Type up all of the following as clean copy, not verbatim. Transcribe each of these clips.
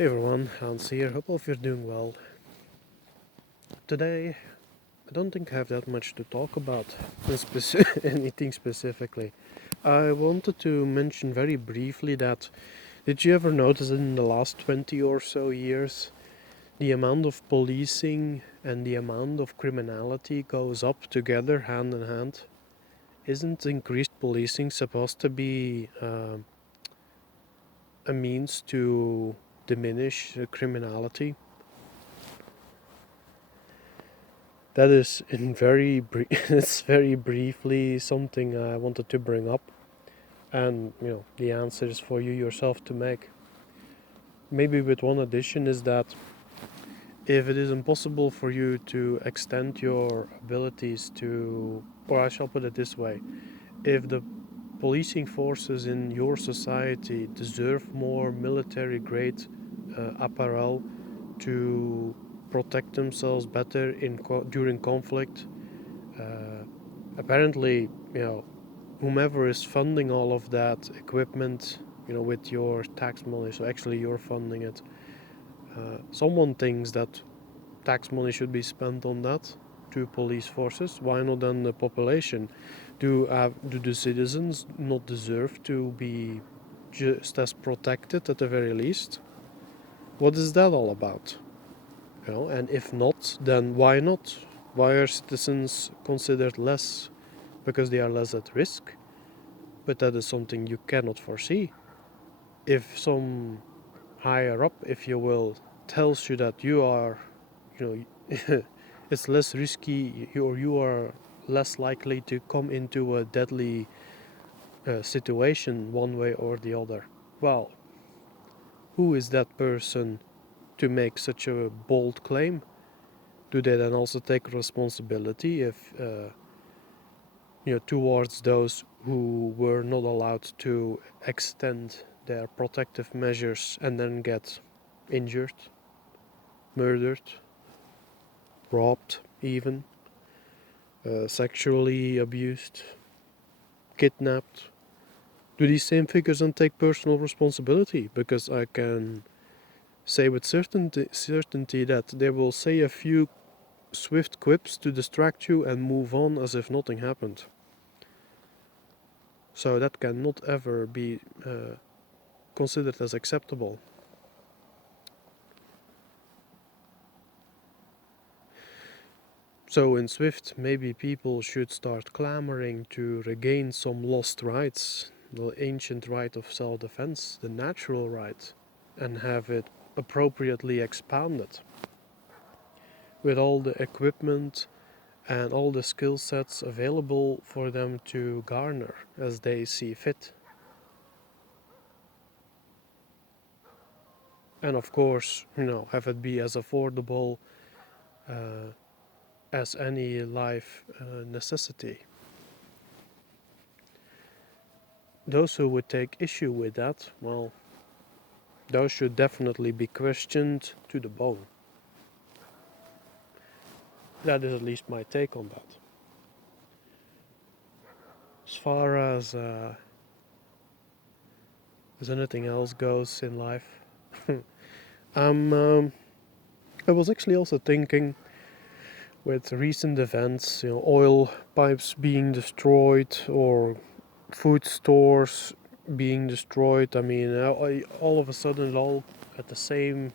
Hey everyone, Hans here. Hope all of you're doing well. Today, I don't think I have that much to talk about, anything specifically. I wanted to mention very briefly that did you ever notice in the last 20 or so years the amount of policing and the amount of criminality goes up together hand in hand? Isn't increased policing supposed to be a means to diminish criminality? That is in it's very briefly something I wanted to bring up, and the answer is for you yourself to make. Maybe with one addition is that if it is impossible for you to extend your abilities to, or I shall put it this way, if the policing forces in your society deserve more military grade apparel to protect themselves better during conflict, uh, apparently, whomever is funding all of that equipment, with your tax money, so actually you're funding it. Someone thinks that tax money should be spent on that to police forces. Why not then the population? Do the citizens not deserve to be just as protected at the very least? What is that all about? And if not, then why not? Why are citizens considered less? Because they are less at risk? But that is something you cannot foresee. If some higher up, if you will, tells you that you are, it's less risky, or you are less likely to come into a deadly situation one way or the other. Well, who is that person to make such a bold claim? Do they then also take responsibility if towards those who were not allowed to extend their protective measures and then get injured, murdered, robbed, even sexually abused, kidnapped? Do these same figures then take personal responsibility? Because I can say with certainty that they will say a few swift quips to distract you and move on as if nothing happened. So that cannot ever be considered as acceptable. So in Swift, maybe people should start clamoring to regain some lost rights, the ancient right of self-defense, the natural right, and have it appropriately expanded with all the equipment and all the skill sets available for them to garner as they see fit. And of course, have it be as affordable uh, as any life necessity. Those who would take issue with that, well, those should definitely be questioned to the bone. That is at least my take on that. As far as anything else goes in life, I'm. I was actually also thinking, with recent events, oil pipes being destroyed or food stores being destroyed. I mean, all of a sudden, all at the same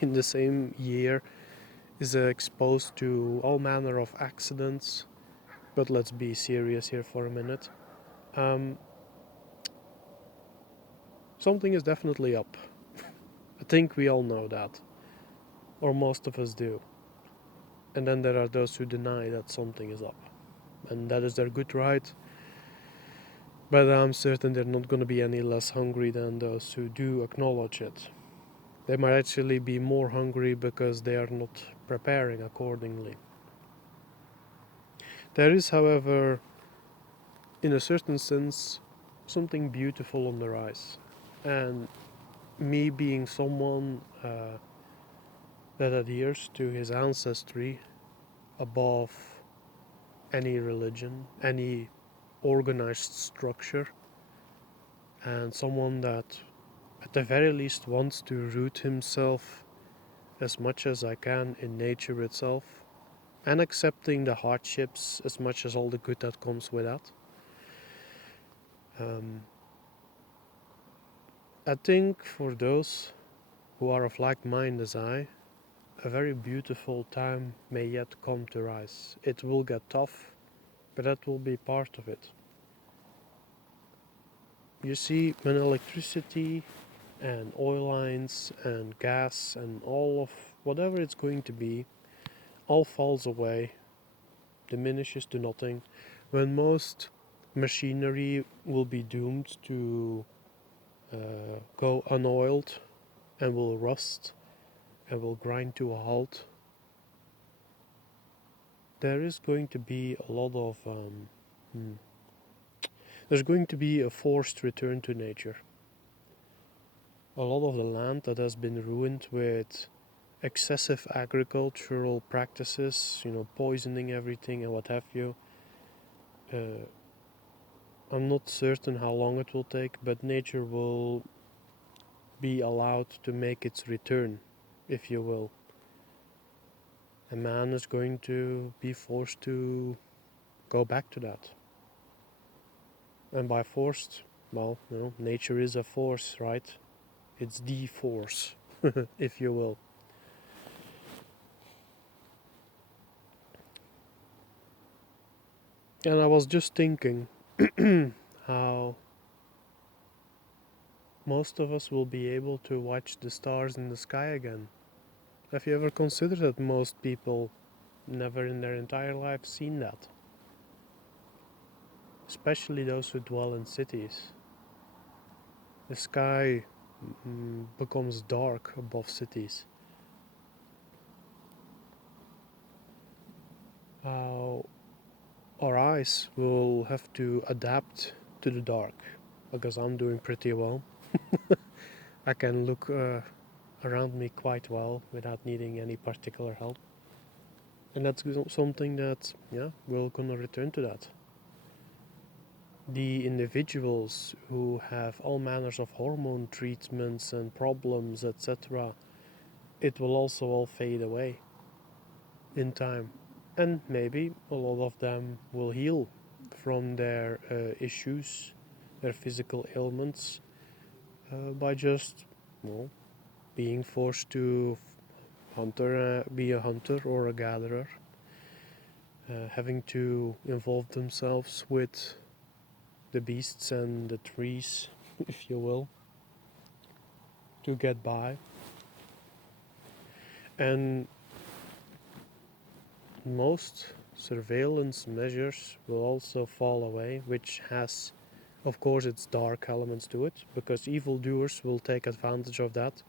in the same year, is exposed to all manner of accidents. But let's be serious here for a minute. Um, Something is definitely up. I think we all know that, or most of us do. And then there are those who deny that something is up, and that is their good right. But I'm certain they're not going to be any less hungry than those who do acknowledge it. They might actually be more hungry because they are not preparing accordingly. There is, however, in a certain sense, something beautiful on the rise. And me being someone that adheres to his ancestry above any religion, any organized structure, and someone that at the very least wants to root himself as much as I can in nature itself, and accepting the hardships as much as all the good that comes with that. Um, I think for those who are of like mind as I, a very beautiful time may yet come to rise. It will get tough, but that will be part of it. You see, when electricity and oil lines and gas and all of whatever it's going to be all falls away, diminishes to nothing, when most machinery will be doomed to go unoiled and will rust and will grind to a halt, there is going to be a lot of there's going to be a forced return to nature. A lot of the land that has been ruined with excessive agricultural practices, poisoning everything and what have you. Uh, I'm not certain how long it will take, but nature will be allowed to make its return, if you will. A man is going to be forced to go back to that. And by forced, well, nature is a force, right? It's the force, if you will. And I was just thinking how most of us will be able to watch the stars in the sky again. Have you ever considered that most people never in their entire life seen that? Especially those who dwell in cities. The sky becomes dark above cities. How our eyes will have to adapt to the dark, because I'm doing pretty well. I can look around me quite well without needing any particular help. And that's something that, we're gonna return to that. The individuals who have all manners of hormone treatments and problems, etc., it will also all fade away in time. And maybe a lot of them will heal from their issues, their physical ailments, by just, well, being forced to be a hunter or a gatherer, having to involve themselves with the beasts and the trees, if you will, to get by. And most surveillance measures will also fall away, which has, of course, its dark elements to it, because evildoers will take advantage of that,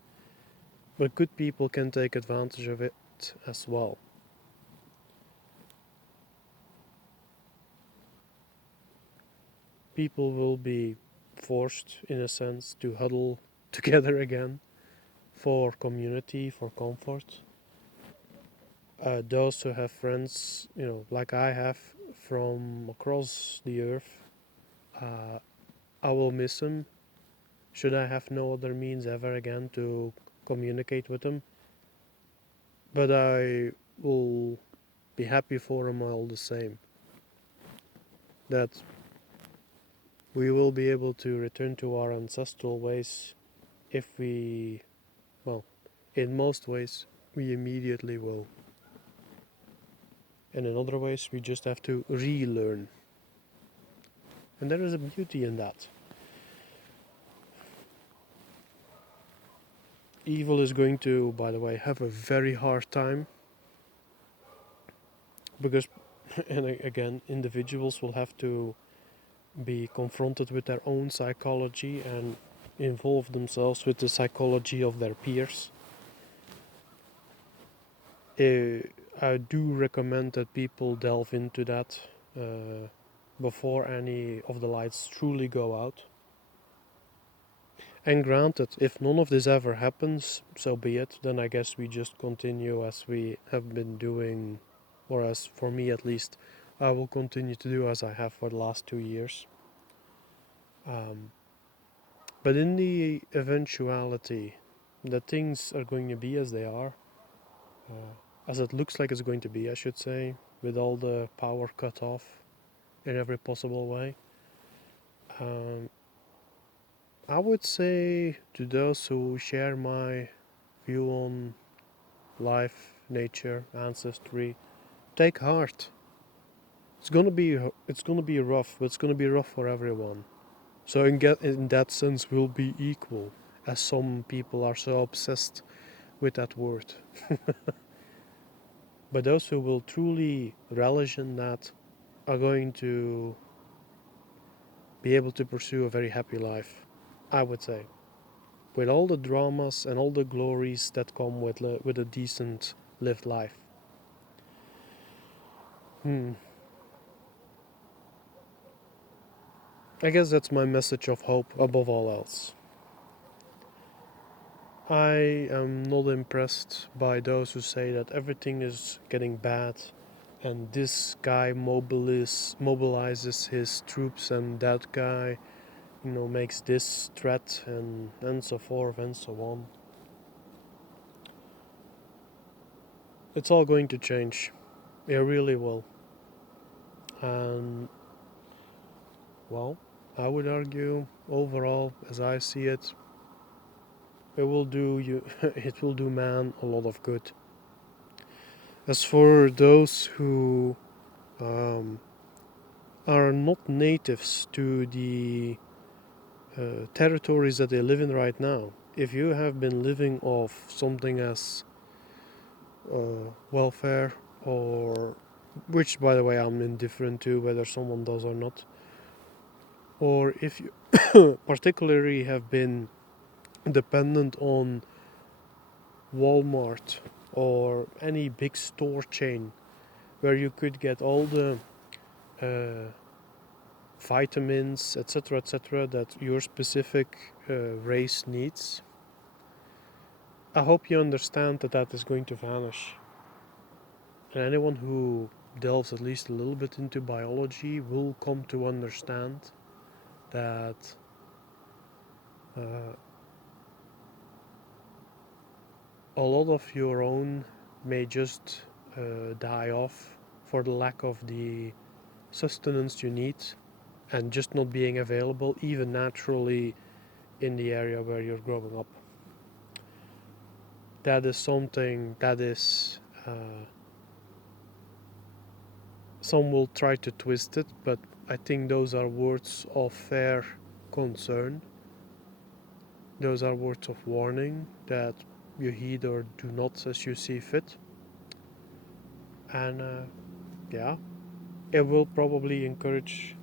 but good people can take advantage of it as well. People will be forced, in a sense, to huddle together again for community, for comfort. Those who have friends, like I have from across the earth, uh, I will miss them. Should I have no other means ever again to communicate with them, but I will be happy for them all the same. That we will be able to return to our ancestral ways if we, well, in most ways, we immediately will. And in other ways, we just have to relearn. And there is a beauty in that. Evil is going to, by the way, have a very hard time, because, and again, individuals will have to be confronted with their own psychology and involve themselves with the psychology of their peers. I do recommend that people delve into that before any of the lights truly go out. And granted, if none of this ever happens, so be it. Then I guess we just continue as we have been doing, or as for me at least, I will continue to do as I have for the last 2 years. But in the eventuality that things are going to be as they are, as it looks like it's going to be, I should say, with all the power cut off in every possible way, um, I would say to those who share my view on life, nature, ancestry, take heart. It's gonna be rough, but it's gonna be rough for everyone. So in that sense, we'll be equal, as some people are so obsessed with that word. But those who will truly relish in that are going to be able to pursue a very happy life, I would say, with all the dramas and all the glories that come with a decent lived life. Hmm. I guess that's my message of hope above all else. I am not impressed by those who say that everything is getting bad and this guy mobilizes his troops and that guy, makes this threat and so forth and so on. It's all going to change. It really will. And, well, I would argue overall, as I see it, it will do you, it will do man a lot of good. As for those who um, are not natives to the territories that they live in right now, if you have been living off something as welfare, or which, by the way, I'm indifferent to whether someone does or not, or if you particularly have been dependent on Walmart or any big store chain where you could get all the uh, vitamins, etc., that your specific race needs. I hope you understand that that is going to vanish. And anyone who delves at least a little bit into biology will come to understand that uh, a lot of your own may just die off for the lack of the sustenance you need and just not being available even naturally in the area where you're growing up. That is something that is some will try to twist it, but I think those are words of fair concern. Those are words of warning that you heed or do not as you see fit. And yeah, it will probably encourage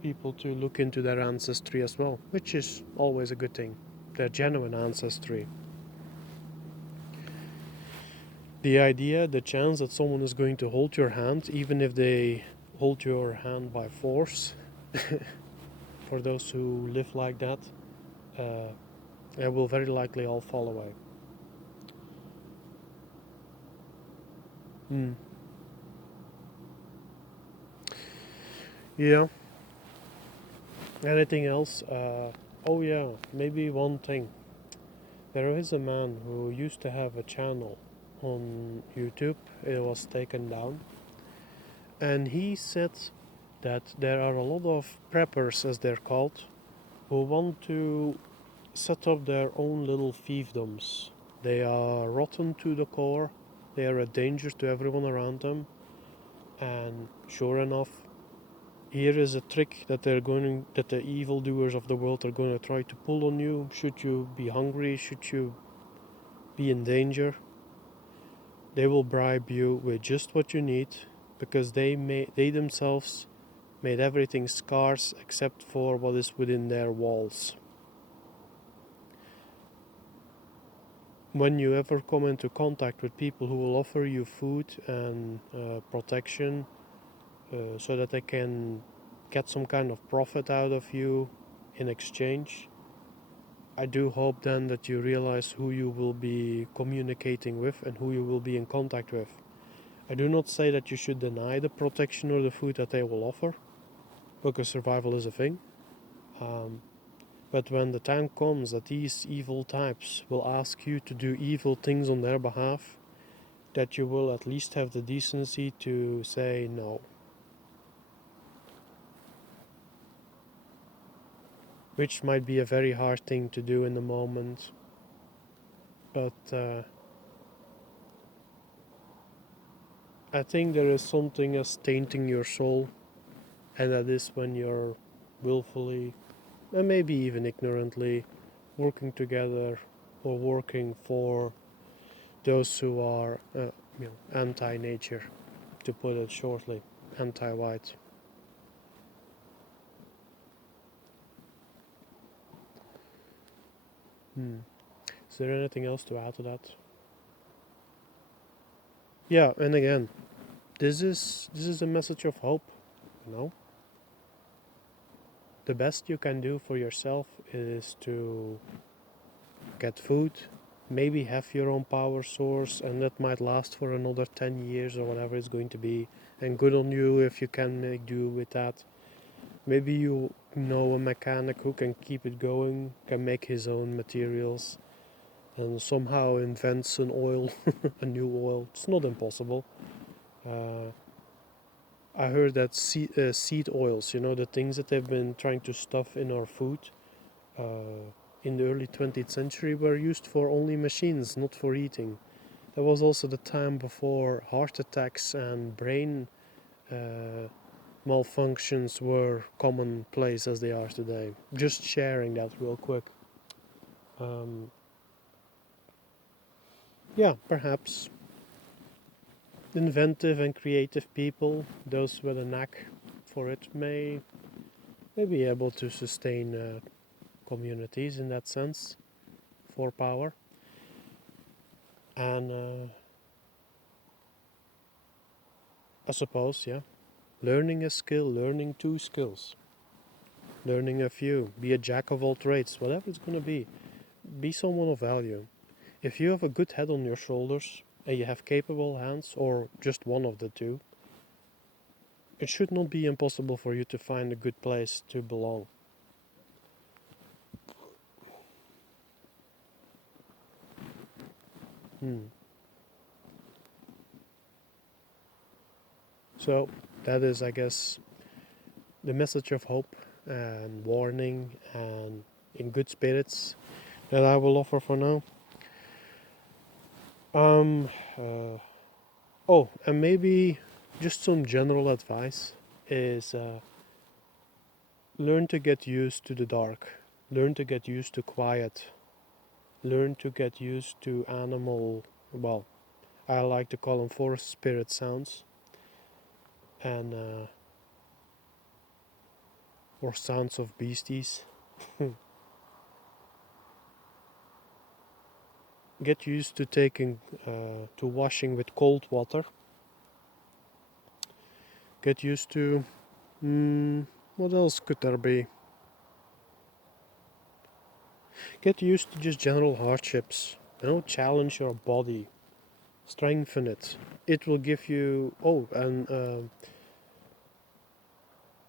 people to look into their ancestry as well, which is always a good thing. Their genuine ancestry. The idea, the chance that someone is going to hold your hand, even if they hold your hand by force, for those who live like that, it will very likely all fall away. Mm. Yeah. Anything else? Oh yeah, maybe one thing. There is a man who used to have a channel on YouTube. It was taken down, and he said that there are a lot of preppers, as they're called, who want to set up their own little fiefdoms. They are rotten to the core. They are a danger to everyone around them. And sure enough, here is a trick that that the evildoers of the world are going to try to pull on you. Should you be hungry, should you be in danger, they will bribe you with just what you need, because they themselves made everything scarce except for what is within their walls. When you ever come into contact with people who will offer you food and protection, so that they can get some kind of profit out of you in exchange, I do hope then that you realize who you will be communicating with and who you will be in contact with. I do not say that you should deny the protection or the food that they will offer, because survival is a thing. Um, But when the time comes that these evil types will ask you to do evil things on their behalf, that you will at least have the decency to say no. Which might be a very hard thing to do in the moment, but I think there is something as tainting your soul, and that is when you're willfully, and maybe even ignorantly, working together or working for those who are anti-nature, to put it shortly, anti-white. Is there anything else to add to that? Yeah, and again, this is a message of hope. You know, the best you can do for yourself is to get food, maybe have your own power source, and that might last for another 10 years or whatever it's going to be. And good on you if you can make do with that. Maybe you know a mechanic who can keep it going, can make his own materials, and somehow invents an oil, a new oil. It's not impossible. Uh, I heard that seed oils, the things that they've been trying to stuff in our food in the early 20th century, were used for only machines, not for eating. That was also the time before heart attacks and brain uh, malfunctions were commonplace as they are today. Just sharing that real quick. Um, yeah, perhaps inventive and creative people, those with a knack for it, may be able to sustain communities in that sense for power. And I suppose, yeah, learning a skill, learning two skills, learning a few, be a jack of all trades, whatever it's going to be someone of value. If you have a good head on your shoulders and you have capable hands, or just one of the two, it should not be impossible for you to find a good place to belong. Hmm. So that is, I guess, the message of hope and warning and in good spirits that I will offer for now. Um, uh, and maybe just some general advice is learn to get used to the dark, learn to get used to quiet, learn to get used to animal, well, I like to call them forest spirit sounds, and or sounds of beasties. Get used to taking to washing with cold water. Get used to what else could there be? Get used to just general hardships. Challenge your body, strengthen it. It will give you. Oh, and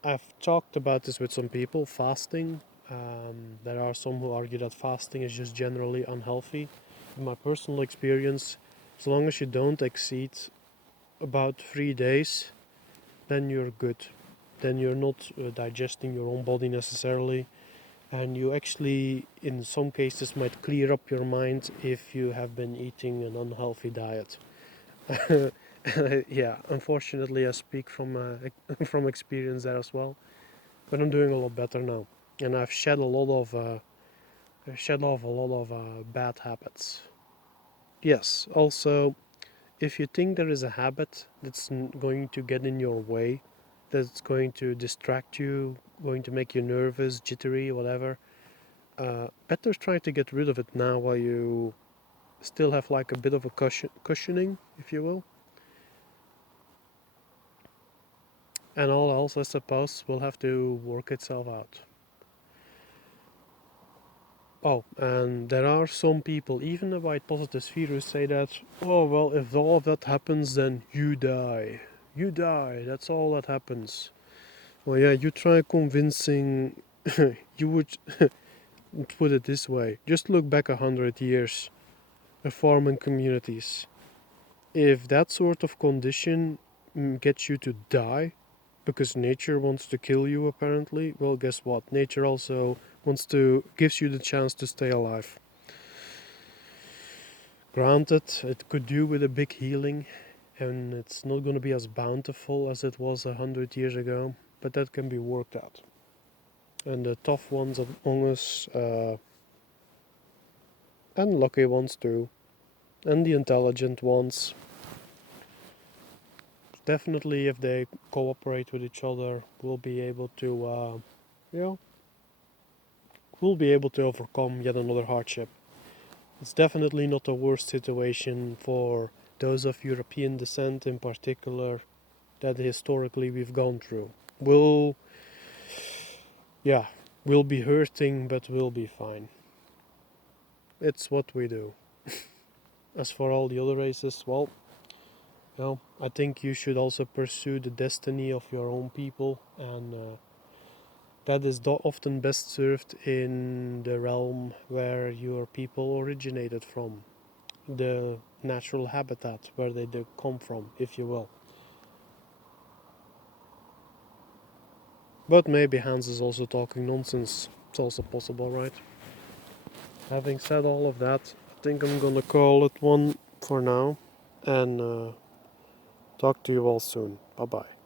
I've talked about this with some people. Fasting. There are some who argue that fasting is just generally unhealthy. In my personal experience, as long as you don't exceed about 3 days, then you're good. Then you're not digesting your own body necessarily, and you actually, in some cases, might clear up your mind if you have been eating an unhealthy diet. Yeah, unfortunately, I speak from from experience there as well. But I'm doing a lot better now, and I've shed off a lot of bad habits. Yes. Also, if you think there is a habit that's going to get in your way, that's going to distract you, going to make you nervous, jittery, whatever, better try to get rid of it now while you still have like a bit of a cushioning, if you will. And all else, I suppose, will have to work itself out. Oh, and there are some people, even the white positive sphere, who say that, oh, well, if all of that happens, then you die. You die, that's all that happens. Well, yeah, you try convincing, you would, let's put it this way, just look back 100 years of farming communities. If that sort of condition gets you to die because nature wants to kill you apparently, well, guess what? Nature also gives you the chance to stay alive. Granted, it could do with a big healing, and it's not going to be as bountiful as it was 100 years ago, but that can be worked out. And the tough ones among us, and lucky ones too, and the intelligent ones, definitely if they cooperate with each other, will be able to, you know, will be able to overcome yet another hardship. It's definitely not the worst situation for those of European descent in particular that historically we've gone through. We'll, yeah, we'll be hurting, but we'll be fine. It's what we do. As for all the other races, well, I think you should also pursue the destiny of your own people, and that is often best served in the realm where your people originated from, the natural habitat where they come from, if you will. But maybe Hans is also talking nonsense. It's also possible, right? Having said all of that, I think I'm gonna call it one for now, and talk to you all soon. Bye bye.